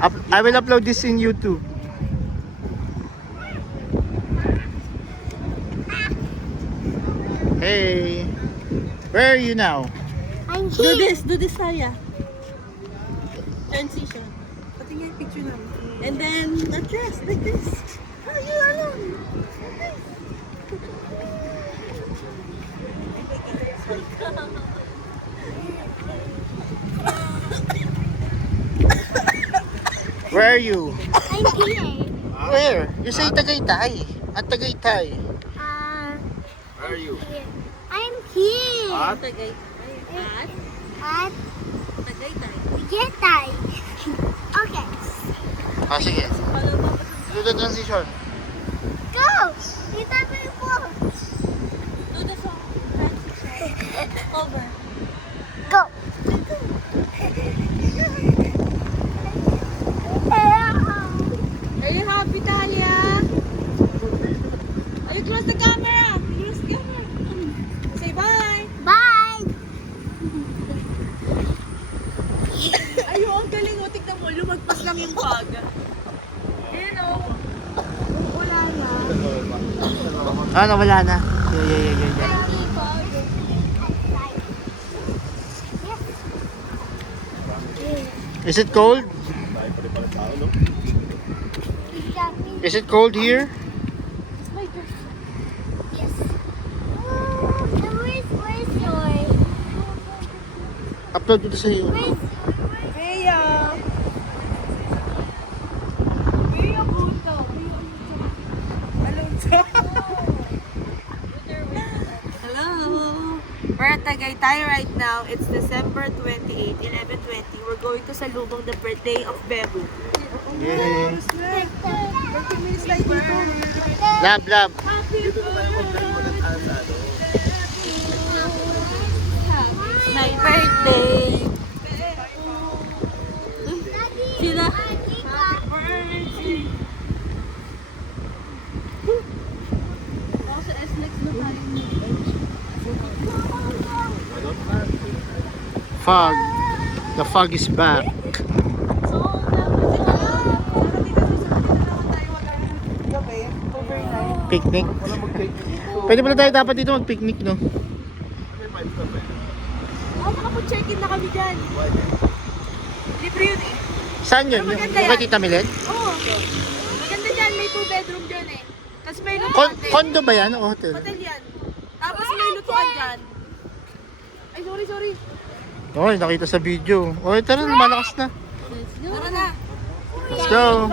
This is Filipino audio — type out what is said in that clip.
I will upload this in YouTube. Hey, where are you now? I'm Do here. this, Saya. Transition. Pati nga yung picture namin. And then, the dress, like this. How you alone? Where are you? I'm here. Where? You say Tagaytay. At Tagaytay. Where are you? Here. I'm here. Tagay. At? At Tagaytay. Tagaytay. Okay. Ah, sige. Follow pa. Do the transition. Go. Kita mo yung phone. Do the song. Transition. Over. Go. Are you happy, Talia? Are you close the camera? Close the camera. Say bye. Bye. Ayun, ang galing o. Tignan mo, lumagpas lang yung pag. Ayan o. Wala na. Ah, nawala na. Yeah. Is it cold? Is it cold here? Yes. Where's your? Upload dito sa iyo. Bea. Bea Buto. Hello. We're at Tagaytay right now. It's December 28, 11:20. We're going to Salubong, the birthday of Bebu. Yay. 30 minutes lang dito. Lab. Happy my birthday. Sila. Happy birthday. Ako sa SLEX na tayo. Fog. The fog is back. So, gabi, overnight. Picnic. Pwede pala tayo dapat dito mag-picnic, no? Nakapag-check-in na kami dyan. Libre yun eh. Saan yun? Pero Yung maganda kay yan. Tita Milet? Oo. Maganda dyan, may 2-bedroom dyan eh. Tapos may lutuan din. Condo ba yan o hotel? Hotel yan. Tapos may lutuan dyan. Ay, sorry. Oh, nakita sa video. Oh, tara, malakas na. Tara na. Let's go.